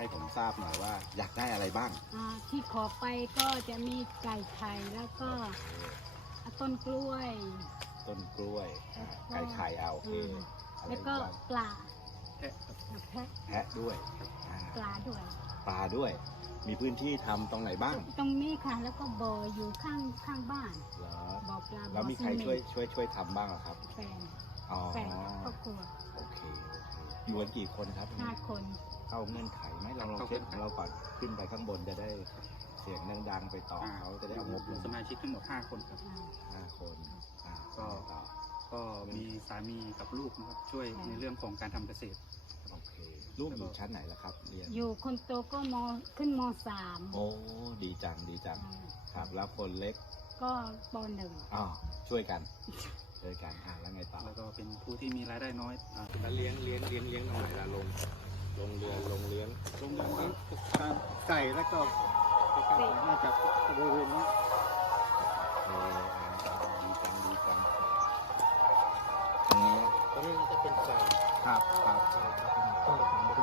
ให้ผมทราบหน่อยว่าอยากได้อะไรบ้าง ที่ขอไปก็จะมีไก่ไข่แล้วก็ต้นกล้วย ต้นกล้วยไก่ไข่เอาโอเคอะไร แล้ว อี ก็ บ้าง ปลา แพะครับ แพะ แพะด้วยอ่า ปลาด้วย ปลาด้วย มีพื้นที่ทำตรงไหนบ้าง ตรงนี้ค่ะ แล้วก็บ่ออยู่ข้างบ้าน เหรอ บ่อปลา แล้วมีใครช่วยทำบ้างเหรอครับ แฟน อ๋อ แฟนครอบครัว โอเคอยู่กันกี่คนครับ 5 คน เข้าเงื่อนไขไหมเราลองเช็คของเราก่อนขึ้นไปข้างบนจะได้เสียงดังๆไปต่อเขาจะได้เอางบลง สมาชิกทั้งหมด5 คนครับ 5 คนก็ก็ต่อ ก็มีสามีกับลูกนะครับช่วยในเรื่องของการทำเกษตร โอเคลูกอยู่ชั้นไหนล่ะครับเรียน อยู่คนโตก็ขึ้นม โอ้ดีจังดีจัง .3 ครับแล้วคนเล็ก ก็ป อ๋อช่วยกันแล้วไงต่อ แล้วก็เป็นผู้ที่มีรายได้น้อย แล้วเลี้ยงตรงไหนล่ะลงเรือลงเลี้ยง ตรงนี้ ไก่แล้วก็น่าจะบริเวณนี้ ดีจังตรงนี้ ตรงนี้จะเป็นไก่ ครับ